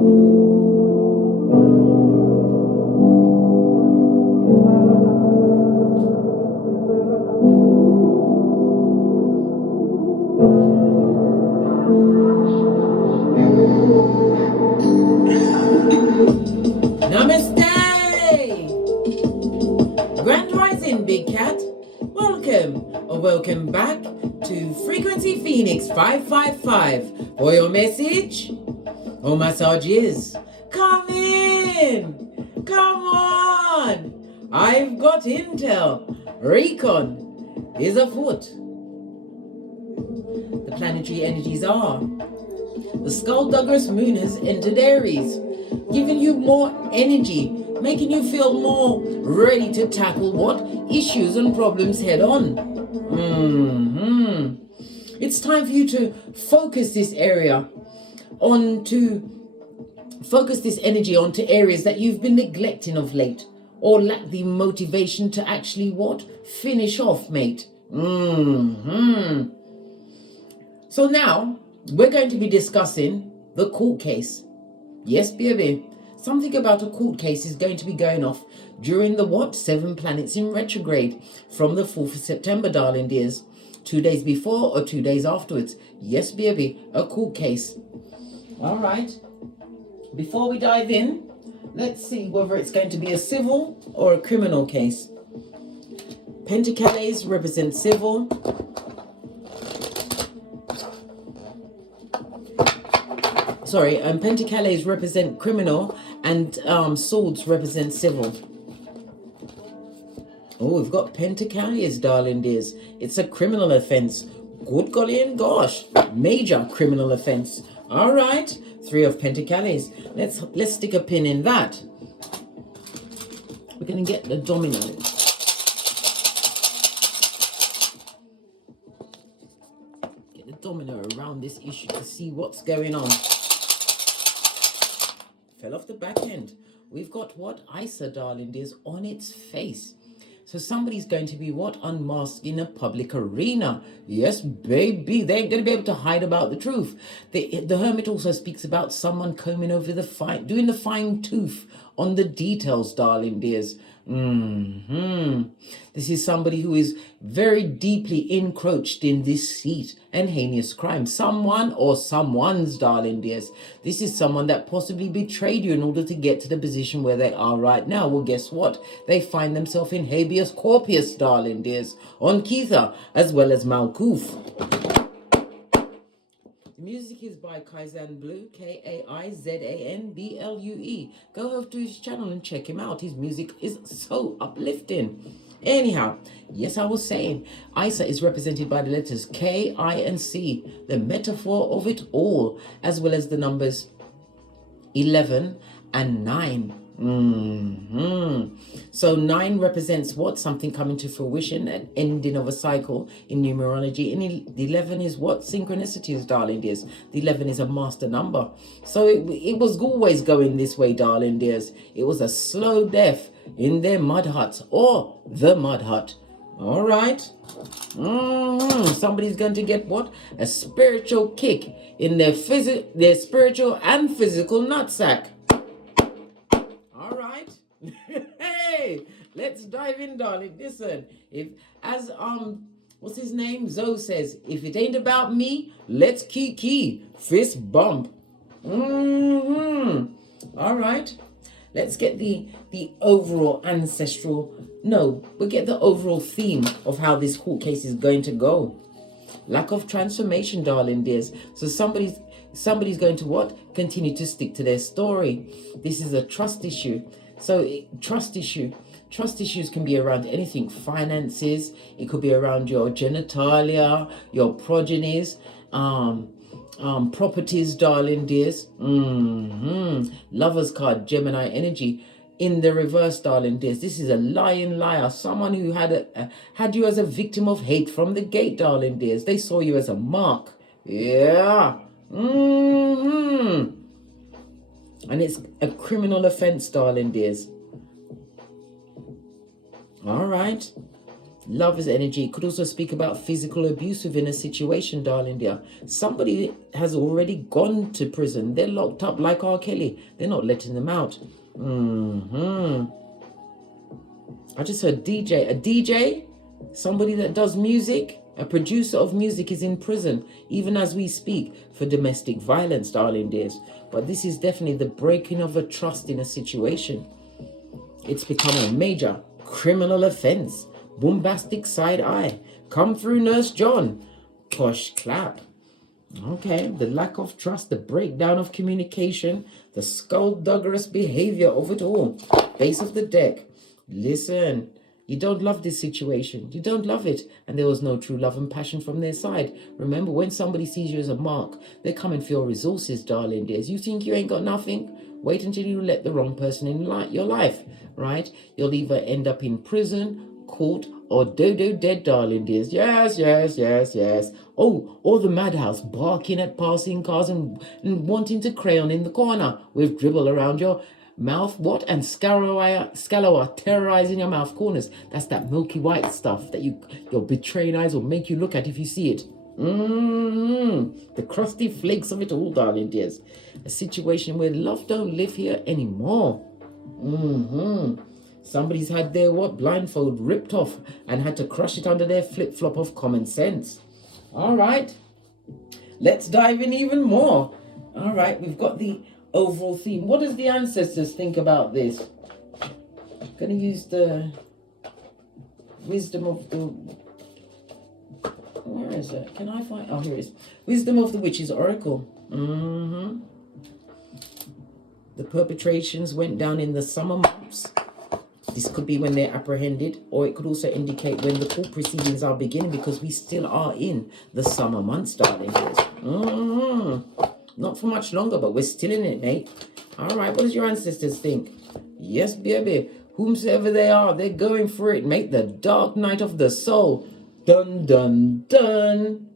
Grand Rising, Big Cat. Welcome back to Frequency Phoenix 555 for your message. Oh, massages, come in, come on. I've got intel. Recon is afoot. The planetary energies are. The Skulldugger's moon has entered Aries, giving you more energy, making you feel more ready to tackle what issues and problems head on. It's time for you to focus this area focus this energy onto areas that you've been neglecting of late, or lack the motivation to actually finish off, mate. So now we're going to be discussing the court case. Yes, baby. Something about a court case is going to be going off during the 7 planets in retrograde from the 4th of September, darling dears. 2 days before or 2 days afterwards. Yes, baby, a court case. All right. Before we dive in, let's see whether it's going to be a civil or a criminal case. Pentacles represent civil. Pentacles represent criminal, and swords represent civil. Oh, we've got Pentacles, darling dears. It's a criminal offense. Good golly and gosh, major criminal offense. All right, 3 of Pentacles. Let's stick a pin in that. We're gonna get the domino. Get the domino around this issue to see what's going on. Fell off the back end. We've got ISA, darling dears, on its face. So somebody's going to be unmasked in a public arena. Yes, baby. They ain't going to be able to hide about the truth. The Hermit also speaks about someone combing over doing the fine tooth on the details, darling dears. This is somebody who is very deeply encroached in deceit and heinous crime. Someone or someone's, darling dears. This is someone that possibly betrayed you in order to get to the position where they are right now. Well, guess what? They find themselves in habeas corpus, darling dears, on Keitha as well as Malkuth. The music is by Kaizan Blue, Kaizanblue. Go over to his channel and check him out. His music is so uplifting. Anyhow, yes, I was saying, ISA is represented by the letters K, I, and C, the metaphor of it all, as well as the numbers 11 and 9. So 9 represents something coming to fruition, an ending of a cycle in numerology, and 11 is synchronicities, darling dears. The 11 is a master number, so it was always going this way, darling dears. It was a slow death in their mud hut or the mud hut. All right. Somebody's going to get a spiritual kick in their spiritual and physical nutsack. Hey, let's dive in, darling. Listen, what's his name? Zoe says, if it ain't about me, let's kiki. Fist bump. All right. Let's get the overall we'll get the overall theme of how this court case is going to go. Lack of transformation, darling dears. So somebody's going to continue to stick to their story. This is a trust issue. So trust issues can be around anything. Finances, it could be around your genitalia, your progenies, properties, darling dears. Lover's card, Gemini energy. In the reverse, darling dears, this is a lying liar. Someone who had you as a victim of hate from the gate, darling dears. They saw you as a mark. Yeah. And it's a criminal offense, darling dears. All right. Lover's energy. It could also speak about physical abuse within a situation, darling dear. Somebody has already gone to prison. They're locked up like R. Kelly. They're not letting them out. I just heard DJ. A DJ, somebody that does music, a producer of music, is in prison, even as we speak, for domestic violence, darling dears. But this is definitely the breaking of a trust in a situation. It's become a major criminal offense. Bombastic side eye. Come through, Nurse John. Push clap. Okay, the lack of trust, the breakdown of communication, the skullduggerous behavior of it all. Base of the deck. Listen, you don't love this situation. You don't love it. And there was no true love and passion from their side. Remember, when somebody sees you as a mark, they're coming for your resources, darling dears. You think you ain't got nothing? Wait until you let the wrong person in your life, right? You'll either end up in prison, court, or dodo dead, darling dears. Yes, yes, yes, yes. Oh, or the madhouse, barking at passing cars and wanting to crayon in the corner with dribble around your mouth, what? And scallowa terrorizing your mouth corners. That's that milky white stuff that your betraying eyes will make you look at if you see it. The crusty flakes of it all, darling dears. A situation where love don't live here anymore. Somebody's had their blindfold ripped off and had to crush it under their flip-flop of common sense. All right, let's dive in even more. All right, we've got the overall theme. What does the ancestors think about this? I'm going to use the wisdom of the... Where is it? Can I find... Oh, here it is. Wisdom of the Witches Oracle. The perpetrations went down in the summer months. This could be when they're apprehended, or it could also indicate when the court proceedings are beginning, because we still are in the summer months, darling. Not for much longer, but we're still in it, mate. All right, what does your ancestors think? Yes, baby. Whomsoever they are, they're going for it, mate. The dark night of the soul. Dun, dun, dun.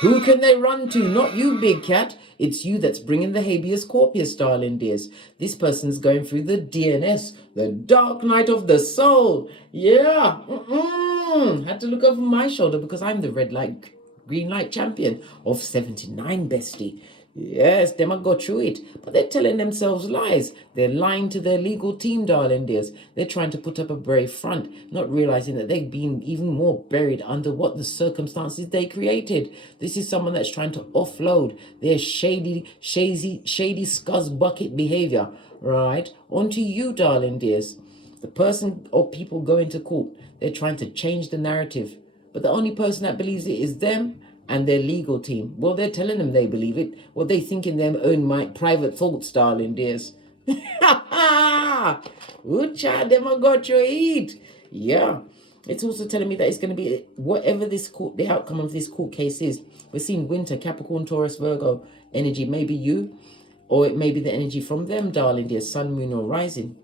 Who can they run to? Not you, big cat. It's you that's bringing the habeas corpus, darling dears. This person's going through the DNS, the dark night of the soul. Yeah. Had to look over my shoulder because I'm the red light, green light champion of 79, bestie. Yes, them I got through it. But they're telling themselves lies. They're lying to their legal team, darling dears. They're trying to put up a brave front, not realizing that they've been even more buried under what the circumstances they created. This is someone that's trying to offload their shady scuzz bucket behavior, right, onto you, darling dears. The person or people going to court, they're trying to change the narrative. But the only person that believes it is them and their legal team. Well, they're telling them they believe it. Well, they think in their own private thoughts, darling dears. Ooh, child, them I got you eat. Yeah. It's also telling me that it's going to be whatever the outcome of this court case is. We're seeing winter, Capricorn, Taurus, Virgo energy. Maybe you, or it may be the energy from them, darling dear, sun, moon, or rising.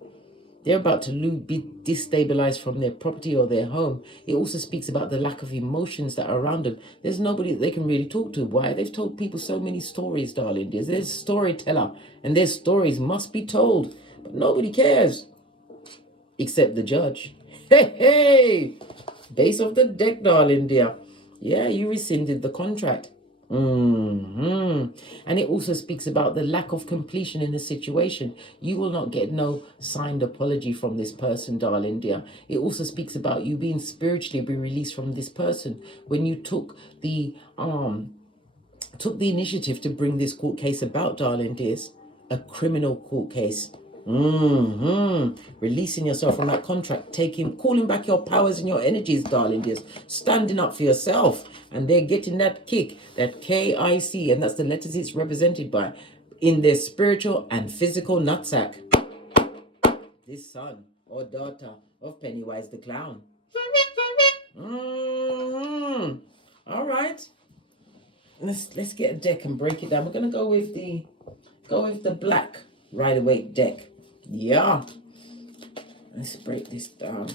They're about to be destabilized from their property or their home. It also speaks about the lack of emotions that are around them. There's nobody that they can really talk to. Why? They've told people so many stories, darling dears. There's a storyteller, and their stories must be told. But nobody cares, except the judge. Hey! Base of the deck, darling dear. Yeah, you rescinded the contract. And it also speaks about the lack of completion in the situation. You will not get no signed apology from this person, darling dear. It also speaks about you being spiritually released from this person when you took the initiative to bring this court case about, darling dears. A criminal court case. Releasing yourself from that contract, calling back your powers and your energies, darling dears, standing up for yourself, and they're getting that kick, that KIC, and that's the letters it's represented by, in their spiritual and physical nutsack. This son or daughter of Pennywise the Clown. All right, let's get a deck and break it down. We're gonna go with the black Rider-Waite deck. Yeah. Let's break this down.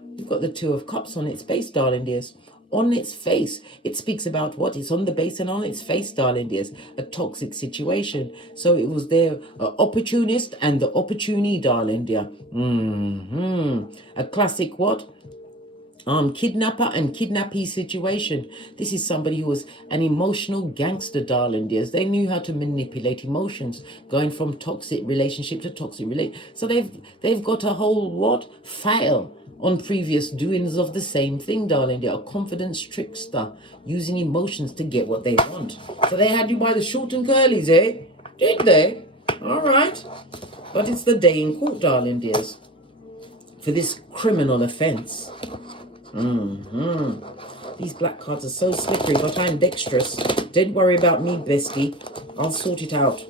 We've got the Two of Cups on its base, darling dears. on its face. It speaks about what? It's on the base and on its face, darling dears. A toxic situation. So it was their opportunist and the opportunity, darling dear. A classic what? Kidnapper and kidnappee situation. This is somebody who was an emotional gangster, darling dears. They knew how to manipulate emotions, going from toxic relationship to toxic So they've got a whole what? File on previous doings of the same thing, darling. They're a confidence trickster, using emotions to get what they want. So they had you by the short and curlies, eh? Did they? All right. But it's the day in court, darling dears, for this criminal offense. These black cards are so slippery, but I'm dexterous. Don't worry about me, bestie. I'll sort it out.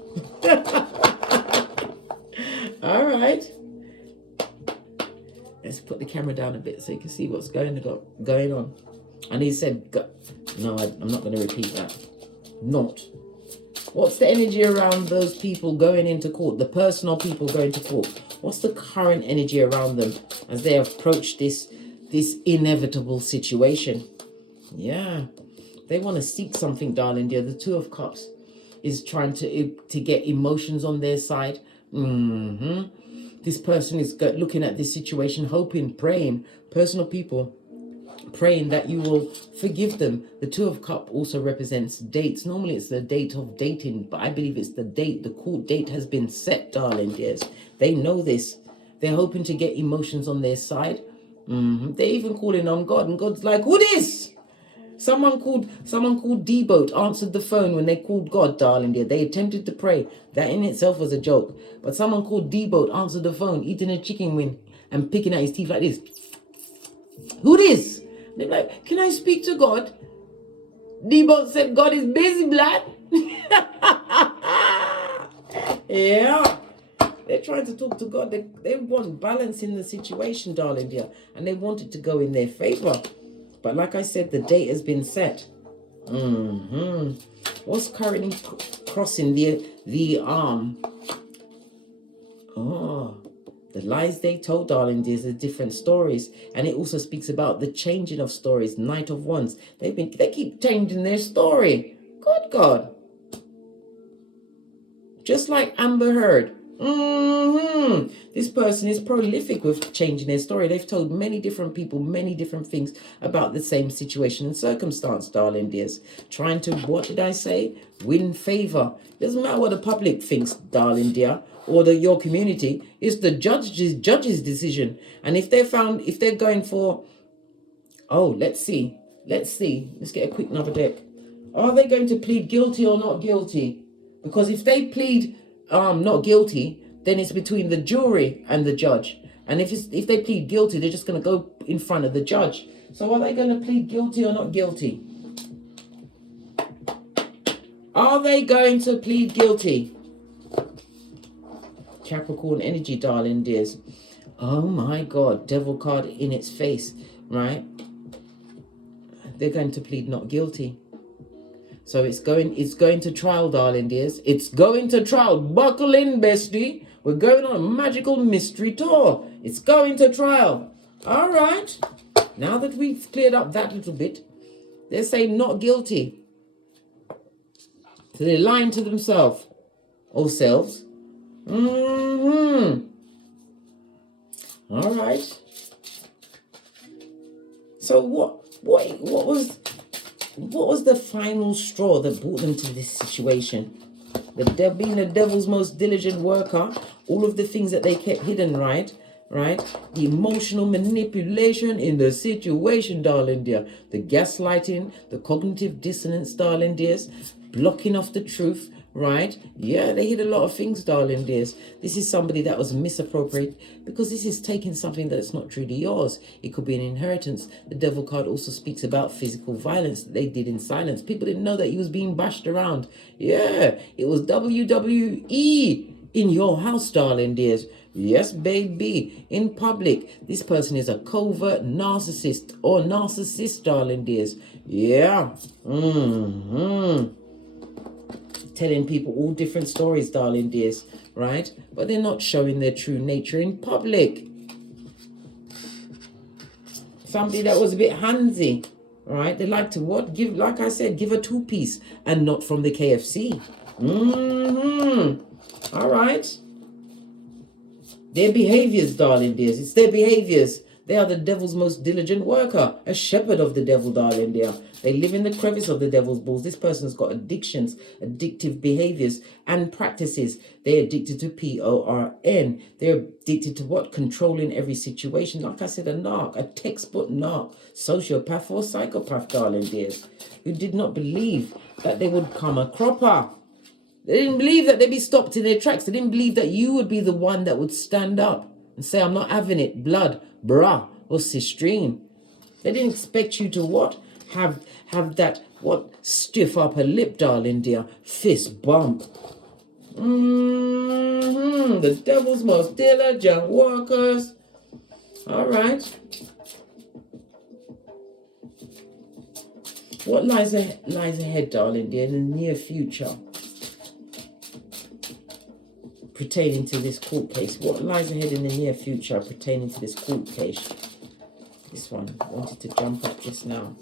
All right. Let's put the camera down a bit so you can see what's going on. And he said, no, I'm not going to repeat that. Not. What's the energy around those people going into court? The personal people going to court. What's the current energy around them as they approach this inevitable situation? Yeah, they want to seek something, darling dear. The Two of Cups is trying to get emotions on their side. This person is looking at this situation, hoping, praying, personal people praying that you will forgive them. The Two of Cups also represents dates. Normally it's the date of dating, but I believe it's the date. The court date has been set, darling dears. They know this. They're hoping to get emotions on their side. They're even calling on God, and God's like, who this? Someone called D-Boat answered the phone when they called God, darling dear. They attempted to pray. That in itself was a joke. But someone called D-Boat answered the phone, eating a chicken wing and picking at his teeth like this. Who this? They're like, can I speak to God? D-Boat said, God is busy, blood. Yeah. They're trying to talk to God. They want balance in the situation, darling dear. And they want it to go in their favor. But like I said, the date has been set. What's currently crossing the arm? Oh, the lies they told, darling dears, are different stories. And it also speaks about the changing of stories. Knight of Wands. They keep changing their story. Good God. Just like Amber Heard. This person is prolific with changing their story. They've told many different people many different things about the same situation and circumstance, darling dears. Trying to, what did I say? Win favor. Doesn't matter what the public thinks, darling dear, or your community. It's the judge's decision. And if they're going for, let's see. Let's get a quick another deck. Are they going to plead guilty or not guilty? Because if they plead not guilty, then it's between the jury and the judge. And if they plead guilty, they're just going to go in front of the judge. So are they going to plead guilty or not guilty? Are they going to plead guilty? Capricorn energy, darling dears. Oh my God, devil card in its face, right? They're going to plead not guilty. So it's going to trial, darling dears. It's going to trial. Buckle in, bestie. We're going on a magical mystery tour. It's going to trial. All right. Now that we've cleared up that little bit, they're saying not guilty. So they're lying to themselves or selves. All right. So what was the final straw that brought them to this situation? Being the devil's most diligent worker, all of the things that they kept hidden, right? The emotional manipulation in the situation, darling dear. The gaslighting, the cognitive dissonance, darling dears. Blocking off the truth, right? Yeah, they hid a lot of things, darling dears. This is somebody that was misappropriated because this is taking something that's not truly yours. It could be an inheritance. The devil card also speaks about physical violence that they did in silence. People didn't know that he was being bashed around. Yeah, it was WWE in your house, darling dears. Yes, baby, in public. This person is a covert narcissist or narcissist, darling dears. Yeah. Telling people all different stories, darling dears, right? But they're not showing their true nature in public. Somebody that was a bit handsy. All right, they like to what? Give, like I said, give a two-piece and not from the KFC. All right. Their behaviors, darling dears. It's their behaviors. They are the devil's most diligent worker, a shepherd of the devil, darling dear. They live in the crevice of the devil's balls. This person's got addictions, addictive behaviors and practices. They're addicted to PORN. They're addicted to what? Controlling every situation. Like I said, a narc, a textbook narc, sociopath or psychopath, darling dears, who did not believe that they would come a cropper. They didn't believe that they'd be stopped in their tracks. They didn't believe that you would be the one that would stand up and say, I'm not having it, blood, brah, or sistrine. They didn't expect you to what? Have that, what? Stiff upper lip, darling dear. Fist bump. The devil's most diligent workers. All right. What lies ahead, darling dear, in the near future? Pertaining to this court case. What lies ahead in the near future pertaining to this court case? This one wanted to jump up just now.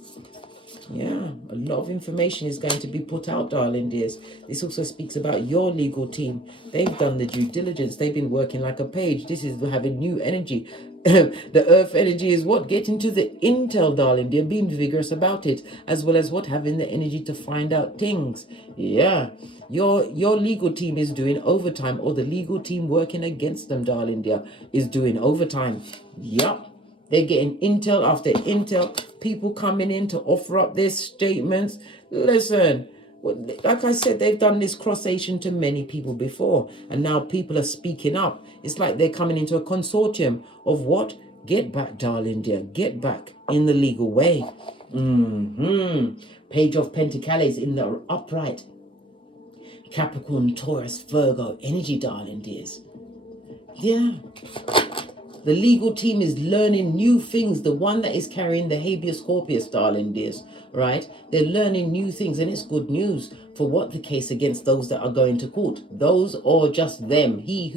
Yeah, a lot of information is going to be put out, darling dears. This also speaks about your legal team. They've done the due diligence. They've been working like a page. This is having new energy. The earth energy is what? Getting to the intel, darling dear. Being vigorous about it. As well as what? Having the energy to find out things. Yeah. Your legal team is doing overtime, or the legal team working against them, darling dear, is doing overtime. Yup. They're getting intel after intel. People coming in to offer up their statements. Listen, like I said, they've done this crossation to many people before. And now people are speaking up. It's like they're coming into a consortium of what? Get back, darling dear. Get back in the legal way. Page of Pentacles in the upright. Capricorn, Taurus, Virgo energy, darling dears. Yeah. The legal team is learning new things. The one that is carrying the habeas corpus, darling dears, right? They're learning new things, and it's good news for what? The case against those that are going to court. Those or just them. He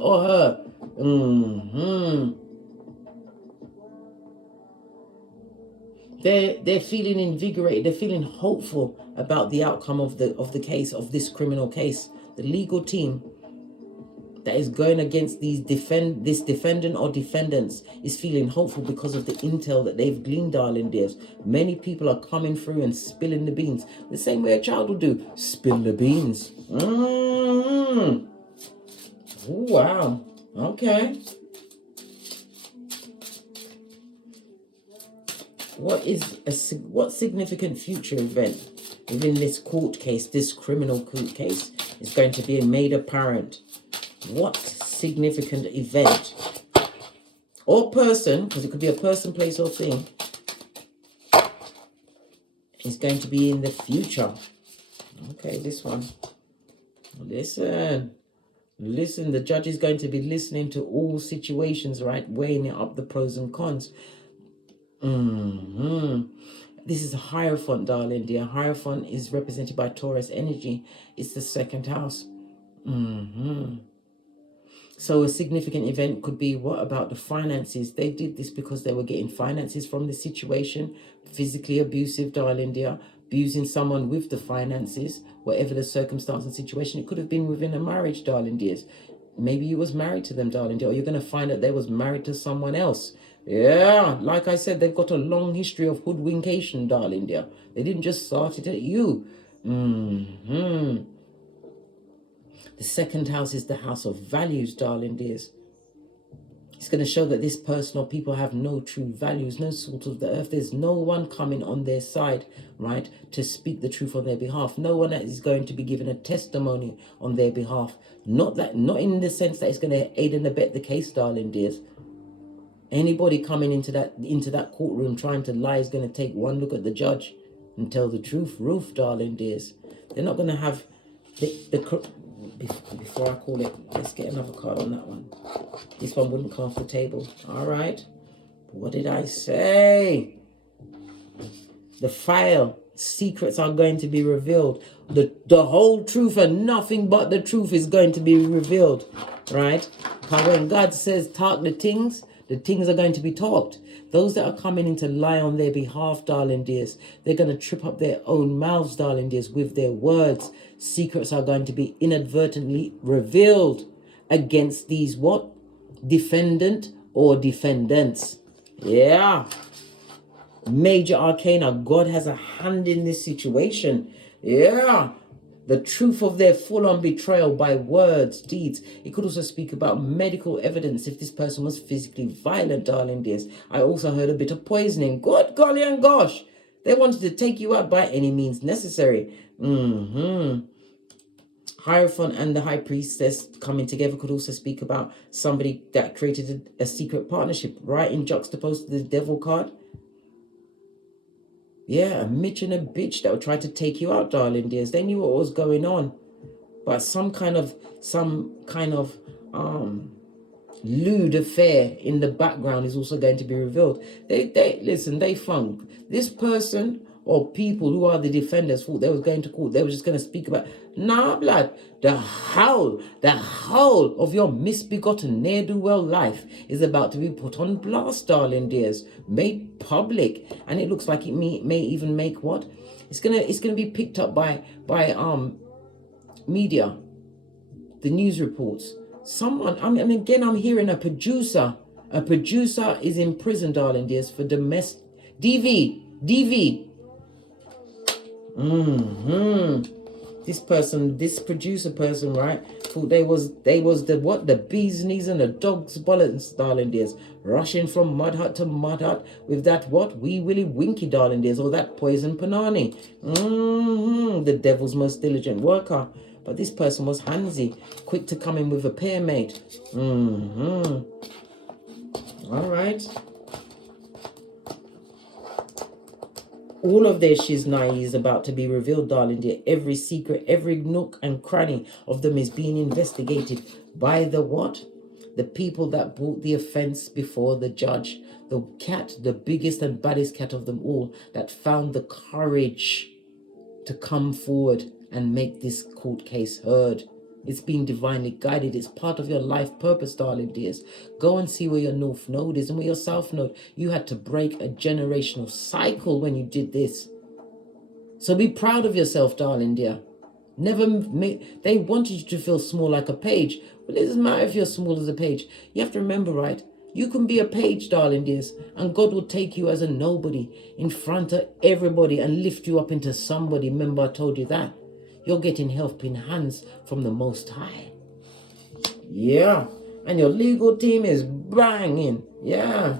or her. They're feeling invigorated. They're feeling hopeful about the outcome of the case, of this criminal case. The legal team that is going against this defendant or defendants is feeling hopeful because of the intel that they've gleaned, darling dears. Many people are coming through and spilling the beans. The same way a child will do. Spill the beans. Ooh, wow. Okay. What significant future event within this court case, this criminal court case, is going to be made apparent? What significant event or person, because it could be a person, place, or thing, is going to be in the future? Okay, this one. Listen, the judge is going to be listening to all situations, right? Weighing it up, the pros and cons. This is a Hierophant, darling dear. Hierophant is represented by Taurus energy. It's the second house. So a significant event could be, what about the finances? They did this because they were getting finances from the situation. Physically abusive, darling dear. Abusing someone with the finances. Whatever the circumstance and situation. It could have been within a marriage, darling dears. Maybe you was married to them, darling dear. Or you're going to find out they was married to someone else. Yeah, like I said, they've got a long history of hoodwincation, darling dear. They didn't just start it at you. The second house is the house of values, darling dears. It's going to show that this person or people have no true values, no salt of the earth. There's no one coming on their side, right, to speak the truth on their behalf. No one that is going to be given a testimony on their behalf. Not in the sense that it's going to aid and abet the case, darling dears. Anybody coming into that courtroom trying to lie is going to take one look at the judge and tell the truth. Roof, darling dears. They're not going to have before I call it, let's get another card on that one. This one wouldn't come off the table. All right. What did I say? The file. Secrets are going to be revealed. The whole truth and nothing but the truth is going to be revealed. Right? Because when God says talk the things, The things are going to be talked. Those that are coming in to lie on their behalf, darling dears, they're going to trip up their own mouths, darling dears, with their words. Secrets are going to be inadvertently revealed against these what? Defendant or defendants. Yeah. Major arcana. God has a hand in this situation. Yeah. The truth of their full-on betrayal by words, deeds. It could also speak about medical evidence if this person was physically violent, darling dears. I also heard a bit of poisoning. Good golly and gosh. They wanted to take you out by any means necessary. Hierophant and the High Priestess coming together could also speak about somebody that created a secret partnership, right in juxtaposed to the Devil card. Yeah, a Mitch and a bitch that would try to take you out, darling dears. They knew what was going on. But some kind of lewd affair in the background is also going to be revealed. They funk. This person or people who are the defenders thought they was going to court. They were just going to speak about, nah, blood, the whole of your misbegotten ne'er-do-well life is about to be put on blast, darling dears, made public. And it looks like it may even make what? It's gonna be picked up by media, the news reports. Someone, again, I'm hearing a producer is in prison, darling dears, for domestic DV. This producer person, right, thought they was the what? The bee's knees and the dog's bollocks, darling dears, rushing from mud hut to mud hut with that what? Wee Willie Winky, darling dears, or that poison panani. The devil's most diligent worker. But this person was handsy, quick to come in with a pear mate. All right. All of their shiznai is about to be revealed, darling dear. Every secret, every nook and cranny of them is being investigated by the what? The people that brought the offense before the judge. The cat, the biggest and baddest cat of them all, that found the courage to come forward and make this court case heard. It's been divinely guided. It's part of your life purpose, darling dears. Go and see where your north node is and where your south node. You had to break a generational cycle when you did this. So be proud of yourself, darling dear. They wanted you to feel small like a page. But it doesn't matter if you're small as a page. You have to remember, right? You can be a page, darling dears, and God will take you as a nobody in front of everybody and lift you up into somebody. Remember, I told you that. You're getting helping hands from the Most High. Yeah. And your legal team is banging. Yeah.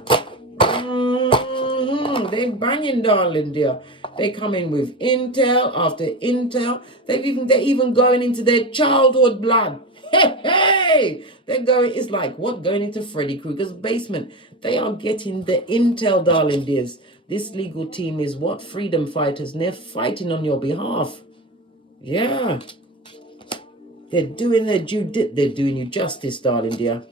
They banging, darling dear. They come in with intel after intel. They're even going into their childhood blood. Hey! They're going, it's like what? Going into Freddy Krueger's basement. They are getting the intel, darling dears. This legal team is what? Freedom fighters. And they're fighting on your behalf. Yeah. They're doing their they're doing you justice, darling dear.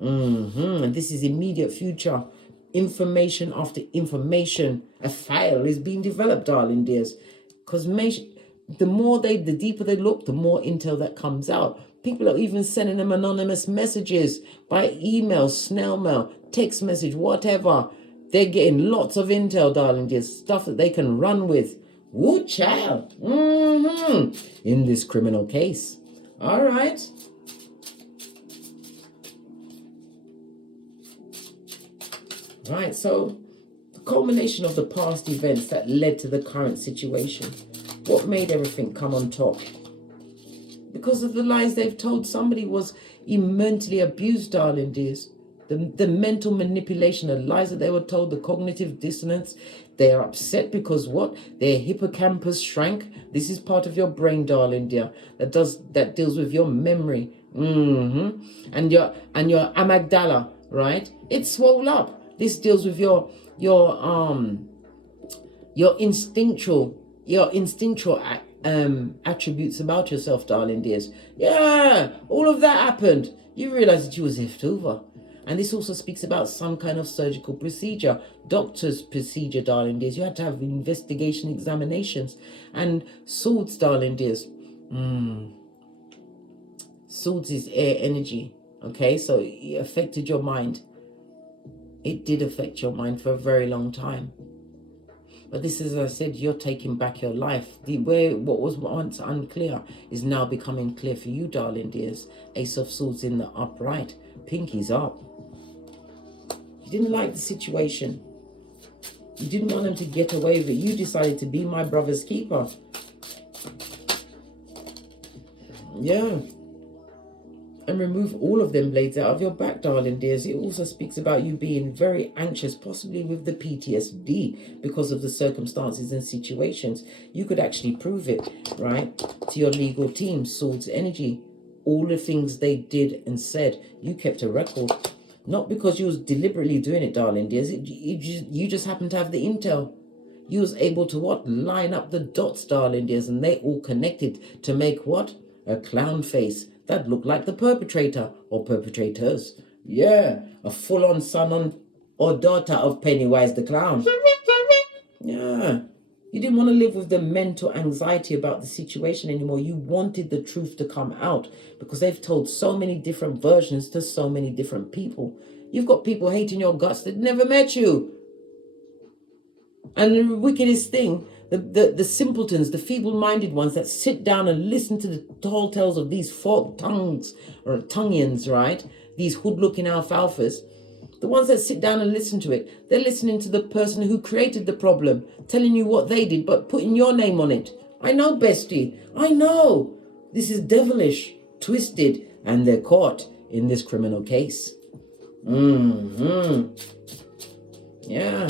And this is immediate future. Information after information. A file is being developed, darling dears. Because the deeper they look, the more intel that comes out. People are even sending them anonymous messages by email, snail mail, text message, whatever. They're getting lots of intel, darling dears. Stuff that they can run with. Woo, child. In this criminal case. All right. Right, so the culmination of the past events that led to the current situation. What made everything come on top? Because of the lies they've told. Somebody was mentally abused, darling dears. The mental manipulation, the lies that they were told, the cognitive dissonance. They're upset because what? Their hippocampus shrank. This is part of your brain, darling dear, that deals with your memory. And your amygdala, right? It's swole up. This deals with your instinctual attributes about yourself, darling dears. Yeah, all of that happened. You realize that you was hiffed over. And this also speaks about some kind of surgical procedure, doctor's procedure, darling dears. You had to have investigation examinations. And swords, darling dears. Swords is air energy. Okay, so it affected your mind. It did affect your mind for a very long time. But this, as I said, you're taking back your life. What was once unclear is now becoming clear for you, darling dears. Ace of Swords in the upright. Pinkies up. You didn't like the situation. You didn't want them to get away with it. You decided to be my brother's keeper. Yeah. And remove all of them blades out of your back, darling dears. It also speaks about you being very anxious, possibly with the PTSD, because of the circumstances and situations. You could actually prove it, right, to your legal team, Swords Energy. All the things they did and said, you kept a record. Not because you was deliberately doing it, darling dears. You just happened to have the intel. You was able to what? Line up the dots, darling dears, and they all connected to make what? A clown face that looked like the perpetrator or perpetrators. Yeah, a full-on son or daughter of Pennywise the Clown. Yeah, you didn't want to live with the mental anxiety about the situation anymore. You wanted the truth to come out because they've told so many different versions to so many different people. You've got people hating your guts that never met you. And the wickedest thing, the simpletons, the feeble-minded ones that sit down and listen to the tall tales of these forked tongues or tonguians, right? These hood-looking alfalfas. The ones that sit down and listen to it, they're listening to the person who created the problem, telling you what they did, but putting your name on it. I know, bestie. I know. This is devilish, twisted, and they're caught in this criminal case. Yeah.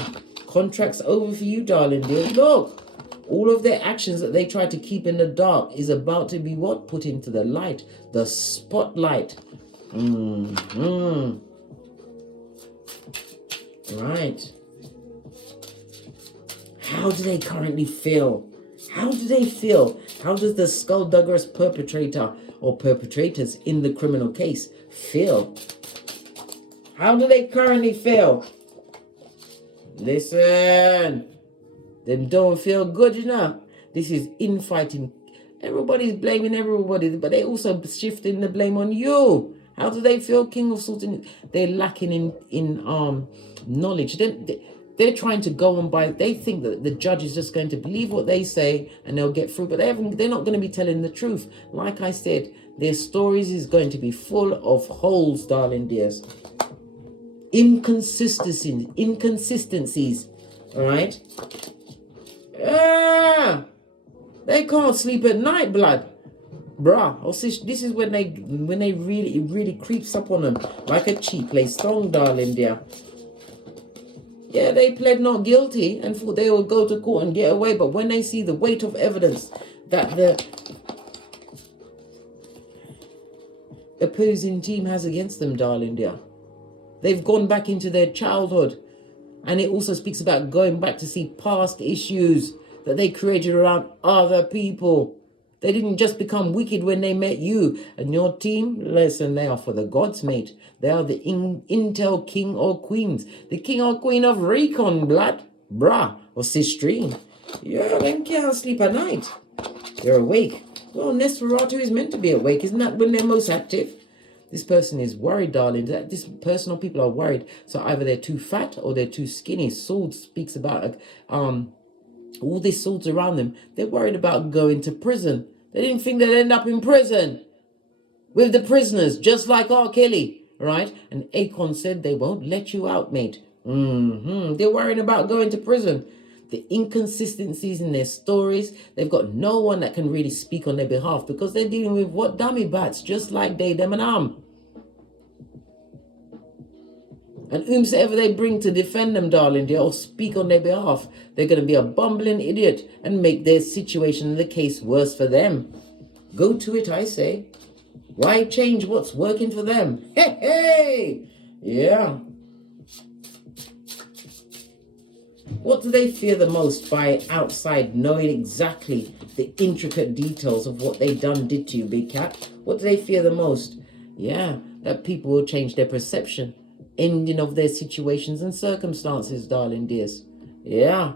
Contract's over for you, darling dear. Look, all of their actions that they try to keep in the dark is about to be what? Put into the light, the spotlight. Right. How do they currently feel? How do they feel? How does the skullduggerous perpetrator or perpetrators in the criminal case feel? How do they currently feel? Listen, them don't feel good enough. This is infighting. Everybody's blaming everybody, but they also shifting the blame on you. How do they feel, King of Swords? They're lacking in knowledge. They're trying to go on by. They think that the judge is just going to believe what they say and they'll get through. But they're not going to be telling the truth. Like I said, their stories is going to be full of holes, darling dears. Inconsistencies, all right? They can't sleep at night, blood. Bruh, or this is when they really creeps up on them like a cheap play strong, darling dear. Yeah, they pled not guilty and thought they would go to court and get away, but when they see the weight of evidence that the opposing team has against them, darling dear, they've gone back into their childhood. And it also speaks about going back to see past issues that they created around other people. They didn't just become wicked when they met you. And your team, listen, they are for the gods, mate. They are the intel king or queens. The king or queen of Recon, blood. Brah, or sistrine. Yeah, they can't sleep at night. They're awake. Well, Nosferatu is meant to be awake. Isn't that when they're most active? This person is worried, darling. This person or people are worried. So either they're too fat or they're too skinny. Sword speaks about all these swords around them. They're worried about going to prison. They didn't think they'd end up in prison with the prisoners, just like R. Kelly, right? And Akon said they won't let you out, mate. They're worrying about going to prison. The inconsistencies in their stories, they've got no one that can really speak on their behalf because they're dealing with what? Dummy bats, just like they, them, and them. And whomsoever they bring to defend them, darling dear, or speak on their behalf, they're going to be a bumbling idiot and make their situation and the case worse for them. Go to it, I say. Why change what's working for them? Hey! Yeah. What do they fear the most by outside knowing exactly the intricate details of what they did to you, big cat? What do they fear the most? Yeah, that people will change their perception, ending of their situations and circumstances, darling dears. Yeah.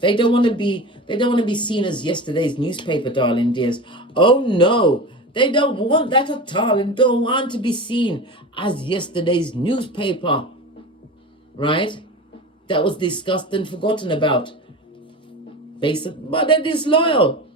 They don't want to be seen as yesterday's newspaper, darling dears. Oh no, they don't want that at all and don't want to be seen as yesterday's newspaper. right? That was discussed and forgotten about. But they're disloyal.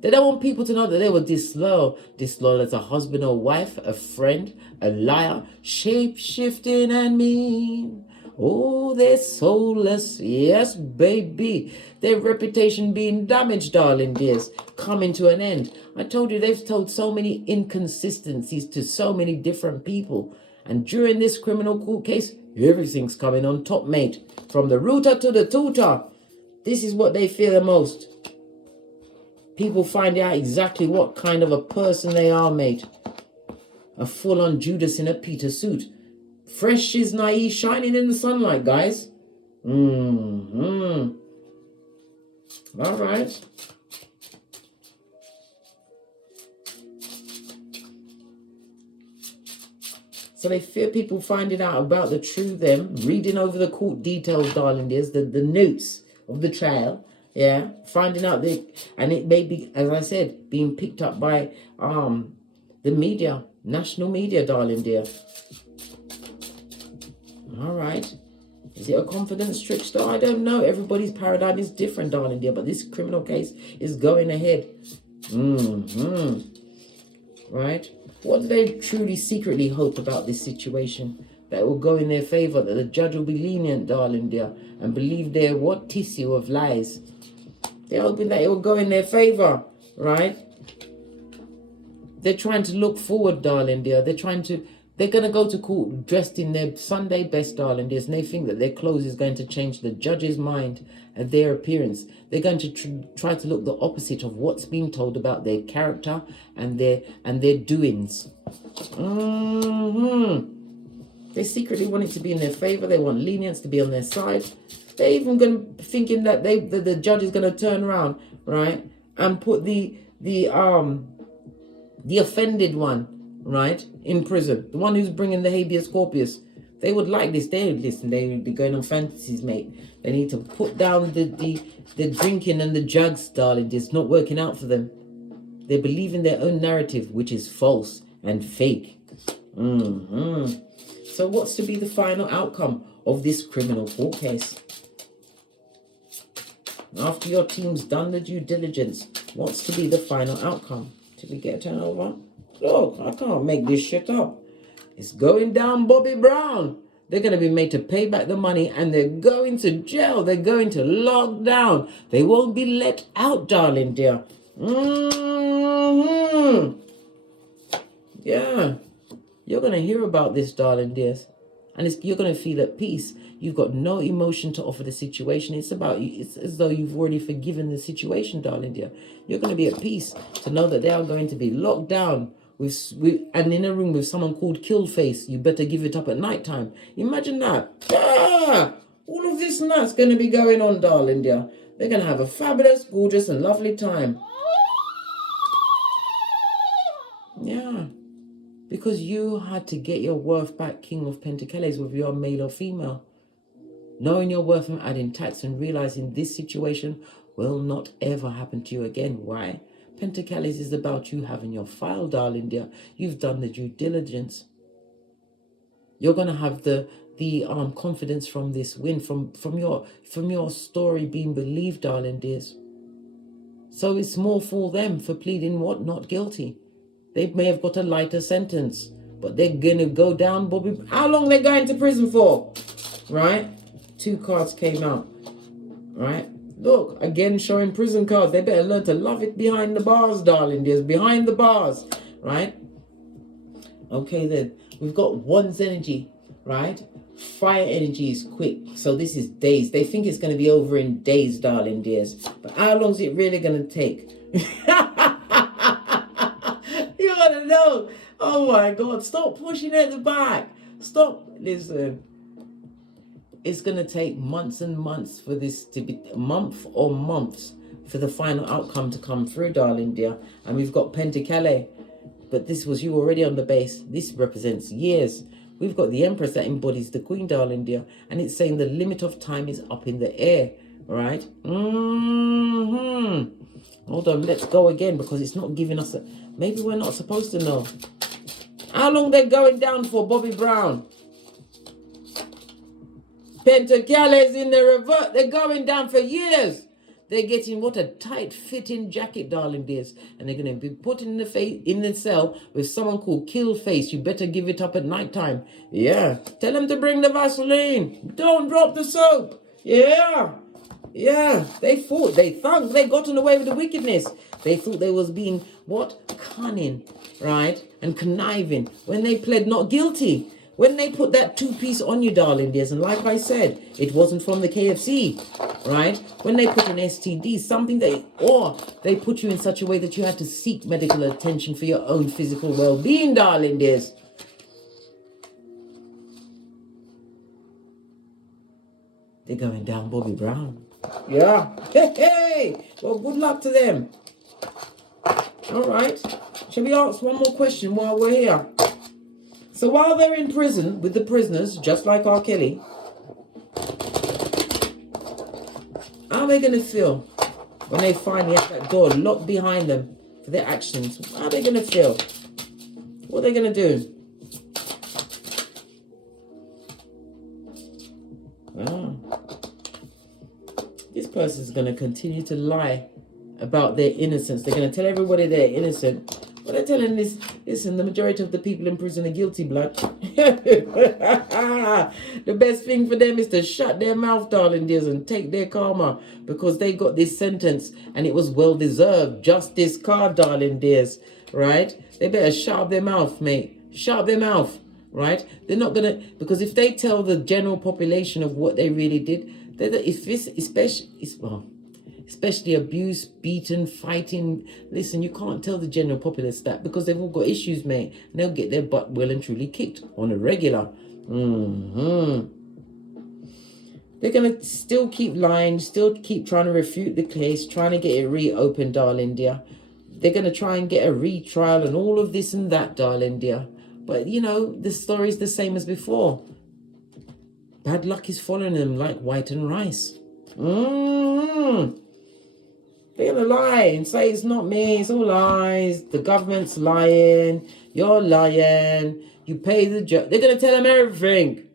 They don't want people to know that they were disloyal. Disloyal as a husband or wife, a friend, a liar, shape-shifting and mean. Oh, they're soulless. Yes, baby. Their reputation being damaged, darling dears, coming to an end. I told you they've told so many inconsistencies to so many different people. And during this criminal court case, everything's coming on top, mate. From the rooter to the tutor. This is what they fear the most. People find out exactly what kind of a person they are, mate. A full-on Judas in a Peter suit. Fresh is naive, shining in the sunlight, guys. All right. So they fear people finding out about the true them, reading over the court details, darling dears, the notes of the trial. Yeah, finding out and it may be, as I said, being picked up by the media, national media, darling dear. All right. Is it a confidence trickster? I don't know. Everybody's paradigm is different, darling dear, but this criminal case is going ahead. Right? What do they truly secretly hope about this situation? That it will go in their favor, that the judge will be lenient, darling dear, and believe their what tissue of lies. They're hoping that it will go in their favor, right? They're trying to look forward, darling dear. They're going to go to court dressed in their Sunday best, darling dears, and they think that their clothes is going to change the judge's mind and their appearance. They're going to try to look the opposite of what's being told about their character and their doings. They secretly want it to be in their favor. They want lenience to be on their side. They're even thinking that the judge is going to turn around, right, and put the offended one, right, in prison. The one who's bringing the habeas corpus. They would like this. They would be going on fantasies, mate. They need to put down the drinking and the drugs, darling. It's not working out for them. They believe in their own narrative, which is false and fake. So what's to be the final outcome of this criminal court case? After your team's done the due diligence, what's to be the final outcome? Did we get a turnover? Look, I can't make this shit up. It's going down, Bobby Brown. They're going to be made to pay back the money and they're going to jail. They're going to lock down. They won't be let out, darling dear. Yeah. You're going to hear about this, darling dears. And you're going to feel at peace. You've got no emotion to offer the situation. It's as though you've already forgiven the situation, darling dear. You're going to be at peace to know that they are going to be locked down and in a room with someone called Killface. You better give it up at night time. Imagine that. All of this night's going to be going on, darling dear. They're going to have a fabulous, gorgeous, and lovely time. Yeah. Because you had to get your worth back, King of Pentacles, whether you're male or female. Knowing your worth and adding tax and realizing this situation will not ever happen to you again. Why? Pentacles is about you having your file, darling dear. You've done the due diligence. You're going to have the confidence from this win, from your story being believed, darling dears. So it's more for them for pleading what? Not guilty. They may have got a lighter sentence, but they're going to go down, Bobby. How long are they going to prison for? Right? 2 cards came out. Right? Look, again showing prison cards. They better learn to love it behind the bars, darling dears. Behind the bars. Right? Okay, then. We've got Wands energy. Right? Fire energy is quick. So this is days. They think it's going to be over in days, darling dears. But how long is it really going to take? You gotta know. Oh my God. Stop pushing at the back. Stop. Listen. It's gonna take months and months for this to be months for the final outcome to come through, darling dear. And we've got Pentacles. But this was you already on the base. This represents years. We've got the Empress that embodies the Queen, darling dear. And it's saying the limit of time is up in the air. Right? Hold on, let's go again because it's not giving us maybe we're not supposed to know. How long they're going down for, Bobby Brown? Then to Calais in the revert, they're going down for years. They're getting what a tight-fitting jacket, darling dears. And they're going to be put in the cell with someone called Kill Face. You better give it up at night time. Yeah. Tell them to bring the Vaseline. Don't drop the soap. Yeah. Yeah. They fought. They thunk. They gotten away with the wickedness. They thought they was being, what? Cunning, right? And conniving when they pled not guilty. When they put that two-piece on you, darling dears, and like I said, it wasn't from the KFC, right? When they put an STD, or they put you in such a way that you had to seek medical attention for your own physical well-being, darling dears. They're going down Bobby Brown. Yeah. Hey. Well, good luck to them. All right. Shall we ask one more question while we're here? So while they're in prison with the prisoners, just like R. Kelly, how are they going to feel when they finally have that door locked behind them for their actions? How are they going to feel? What are they going to do? This person's going to continue to lie about their innocence. They're going to tell everybody they're innocent. But they're telling this, listen, the majority of the people in prison are guilty, blood. The best thing for them is to shut their mouth, darling dears, and take their karma, because they got this sentence and it was well deserved. Justice card, darling dears, right? They better shut up their mouth, mate. Shut up their mouth, right? They're not gonna, because if they tell the general population of what they really did, especially abuse, beaten, fighting. Listen, you can't tell the general populace that, because they've all got issues, mate. And they'll get their butt well and truly kicked on a regular. They're going to still keep lying, still keep trying to refute the case, trying to get it reopened, darling dear. They're going to try and get a retrial and all of this and that, darling dear. But, you know, the story's the same as before. Bad luck is following them like white and rice. They're going to lie and say it's not me, it's all lies. The government's lying, you're lying, you pay the judge. They're going to tell them everything.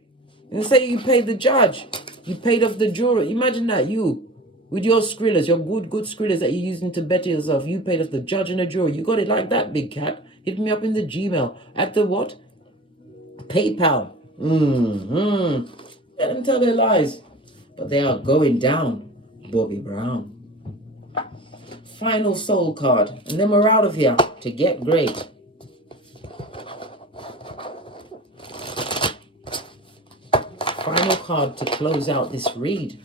And say you paid the judge, you paid off the jury. Imagine that, you, with your skrillers, your good skrillers that you're using to better yourself, you paid off the judge and the jury. You got it like that, big cat. Hit me up in the Gmail. At the what? PayPal. Let them tell their lies. But they are going down, Bobby Brown. Final soul card. And then we're out of here to get great. Final card to close out this read.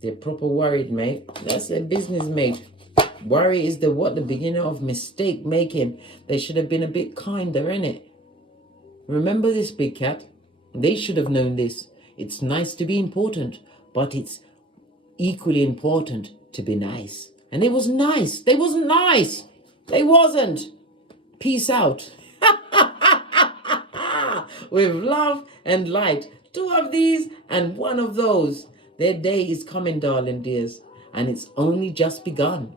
They're proper worried, mate. That's their business, mate. Worry is the beginning of mistake making. They should have been a bit kinder, innit? Remember this, big cat. They should have known this. It's nice to be important, but it's equally important to be nice. And it was nice. They wasn't nice. They wasn't. Peace out. With love and light. 2 of these and 1 of those. Their day is coming, darling dears. And it's only just begun.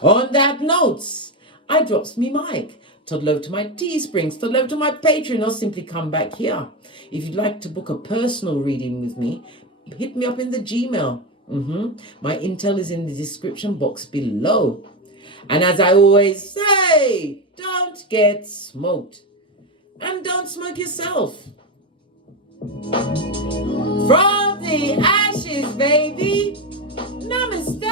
On that note, I drops me mic. Toddle over to my Teesprings, toddle over to my Patreon, or simply come back here. If you'd like to book a personal reading with me, hit me up in the Gmail. My intel is in the description box below. And as I always say, don't get smoked. And don't smoke yourself. From the ashes, baby. Namaste.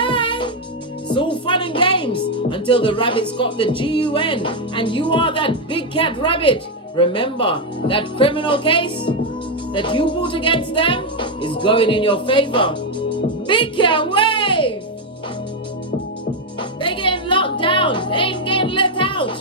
It's all fun and games until the rabbit's got the GUN and you are that big cat rabbit. Remember, that criminal case that you brought against them is going in your favor. Big cat wave! They getting locked down. They ain't getting let out.